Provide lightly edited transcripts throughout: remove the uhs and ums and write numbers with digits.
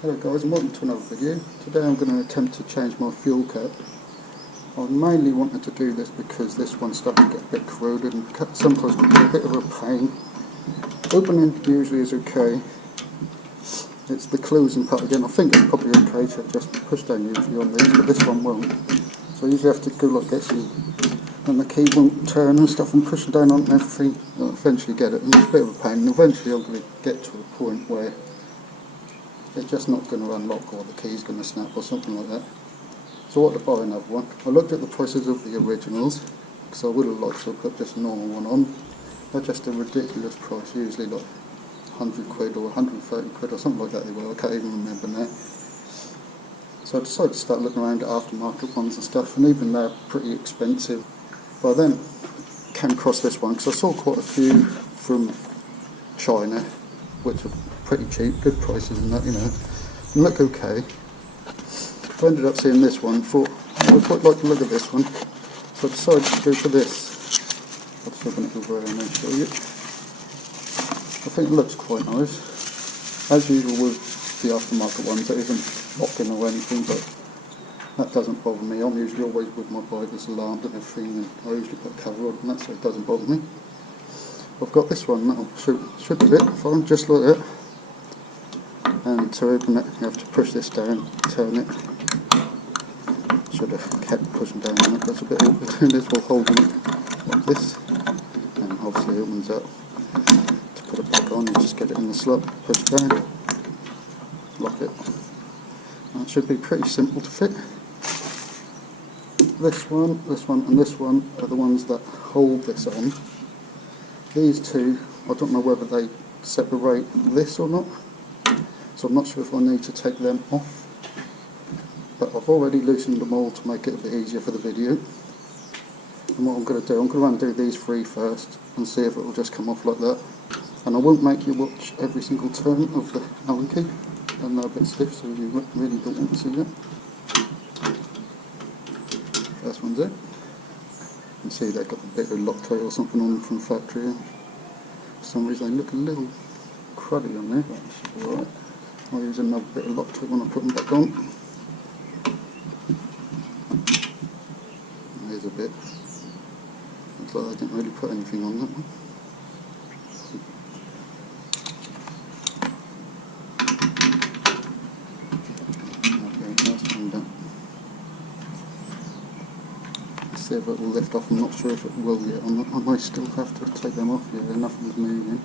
Hello guys, and welcome to another video. Today I'm going to attempt to change my fuel cap. I mainly wanted to do this because this one's starting to get a bit corroded and sometimes can be a bit of a pain. Opening usually is okay. It's the closing part again. I think it's probably okay to just push down usually on these, but this one won't. So I usually have to go like this, and the key won't turn and stuff, and pushing down on everything. I'll eventually get it, and it's a bit of a pain. And eventually I'm going to get to a point where it's just not going to unlock, or the key's going to snap or something like that. So I want to buy another one. I looked at the prices of the originals, because I would have liked to put just a normal one on. They're just a ridiculous price, usually like 100 quid or 130 quid or something like that they were. I can't even remember now. So I decided to start looking around at aftermarket ones and stuff, and even they're pretty expensive. But I then came across this one, because I saw quite a few from China, which are pretty cheap, good prices and that, you know, and look okay. I ended up seeing this one, thought I'd quite like to look at this one, so I decided to go for this. I'm just going to go over and show you. I think it looks quite nice. As usual with the aftermarket ones, it isn't locking or anything, but that doesn't bother me. I'm usually always with my bike, there's alarmed and everything, and I usually put a cover on and that, so it doesn't bother me. I've got this one that'll should be it, fine, just like that. And to open it, you have to push this down, turn it. Should have kept pushing down on it, that's a bit awkward. This will hold it like this, and obviously it opens up. To put it back on, you just get it in the slot, push down, lock it. That should be pretty simple to fit. This one, and this one are the ones that hold this on. These two, I don't know whether they separate this or not, so I'm not sure if I need to take them off, but I've already loosened them all to make it a bit easier for the video. And what I'm going to do, I'm going to undo these three first and see if it will just come off like that. And I won't make you watch every single turn of the Allen key, and they're a bit stiff, so you really don't want to see that. First one's it. You can see they've got a bit of Loctite or something on them from factory, and for some reason they look a little cruddy on there, but that should be alright. I'll use another bit of Loctite when I put them back on. There's a bit. Looks like I didn't really put anything on that one. Okay, that's one done. Let's see if it will lift off. I'm not sure if it will yet. I might still have to take them off. Yeah, nothing's moving.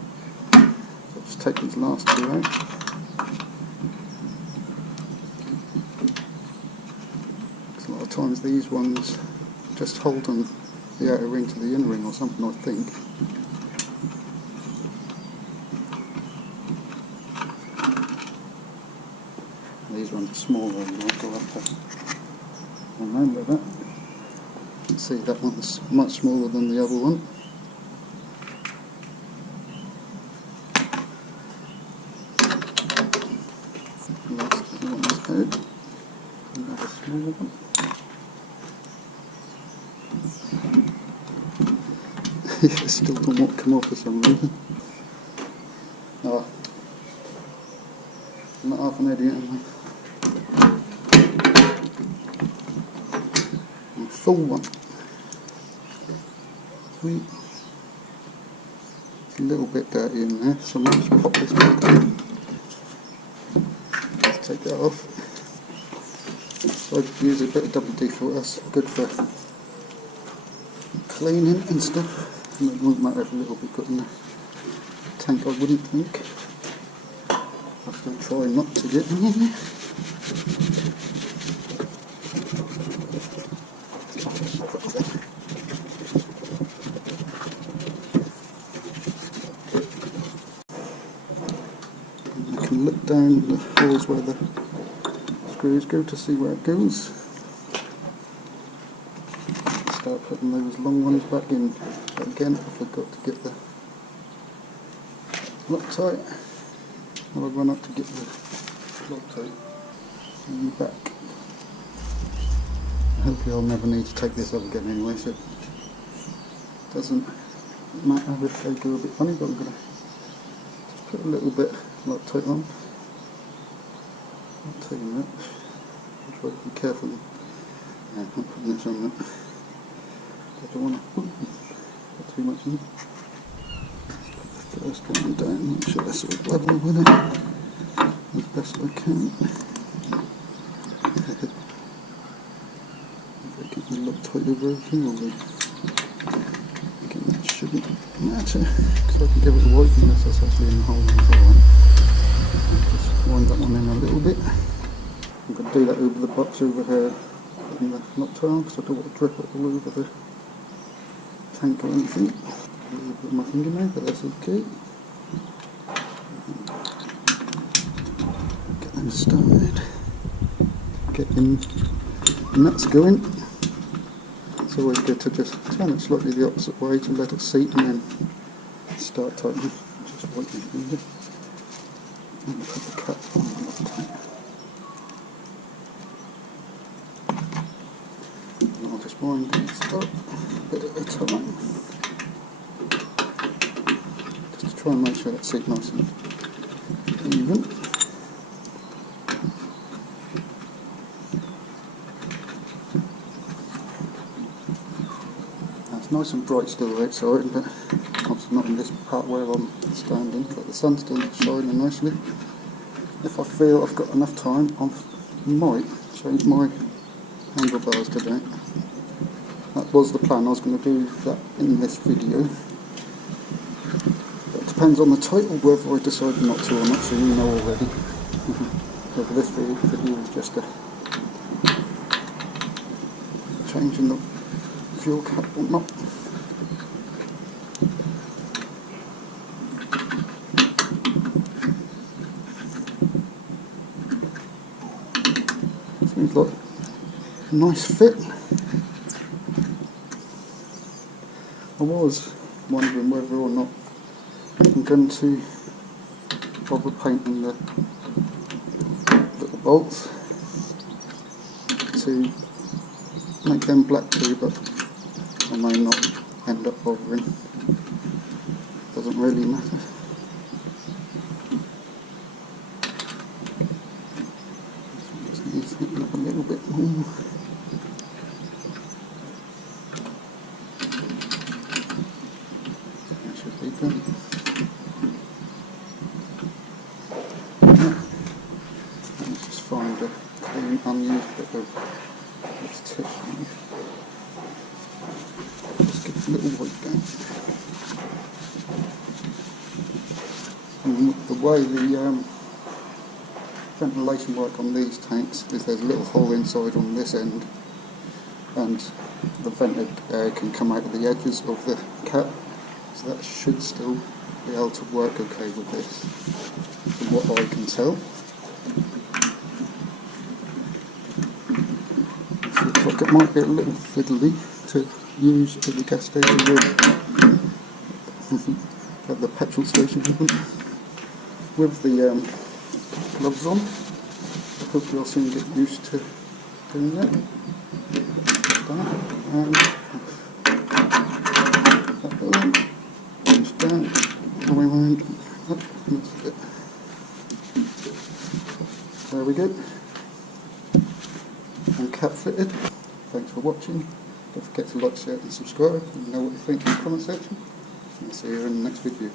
So I'll just take these last two out. A lot of times these ones just hold on the outer ring to the inner ring or something, I think. These ones are smaller, and I'll have to remember that. You can see that one's much smaller than the other one. Last one's out. Another smaller one. It still don't want to come off for some reason. Oh, I'm not half an idiot, am I? And full one. Sweet. It's a little bit dirty in there, so I might just pop this back on. Let's take that off. So I use a bit of double D filter, that's good for cleaning and stuff. And it won't matter if a little bit got in the tank, I wouldn't think. I'll still try not to get in here. And you can look down the holes where the screws go to see where it goes. Start putting those long ones back in. But again, I forgot to get the Loctite. I'll run up to get the Loctite and back. Hopefully I'll never need to take this off again anyway, so it doesn't matter if they go a bit funny, but I'm going to just put a little bit Loctite on. Not too much. I'll try to be careful. Yeah, not putting this on there. I don't want to put too much in. First one down, make sure that's all level with it as best I can. If I get the lock tight over everything, or again, that shouldn't matter, because I can give it a wipe unless that's actually in the hole. Just wind that one in a little bit. I'm going to do that over the box over here in the noctile, because I don't want to drip it all over the tank or anything. A little bit of my finger now, but that's okay. Get them started. Get them nuts going. It's always good to just turn it slightly the opposite way to let it seat and then start tightening. Just wipe your finger and put the cap on the tank. And I'll just wind these up a bit at a time. Just to try and make sure that seat nice and even. It's nice and bright still outside, but obviously not in this part where I'm standing, but the sun's still shining nicely. If I feel I've got enough time, I might change my handlebars today. That was the plan. I was going to do that in this video. But it depends on the title whether I decide not to or not, so you know already. Whether this video is just a changing the fuel cap or not. Seems like a nice fit. I was wondering whether or not I'm going to bother painting the little bolts to make them black too, but I may not end up bothering. Doesn't really matter. Just needs hitting up a little bit more. That should be good. Let's just find a clean, unused bit of this tissue. Just get a little wipe down. And the way the ventilation work on these tanks is there's a little hole inside on this end, and the vented air can come out of the edges of the cap, so that should still be able to work okay with this, from what I can tell. Looks like it might be a little fiddly to use at the gas station at the petrol station with the gloves on. Hopefully I'll soon get used to doing that. And that going, push down, all the way around, up, and that's it. There we go. And cap fitted. Thanks for watching. Don't forget to like, share and subscribe. Let me know what you think in the comment section. And I'll see you in the next video.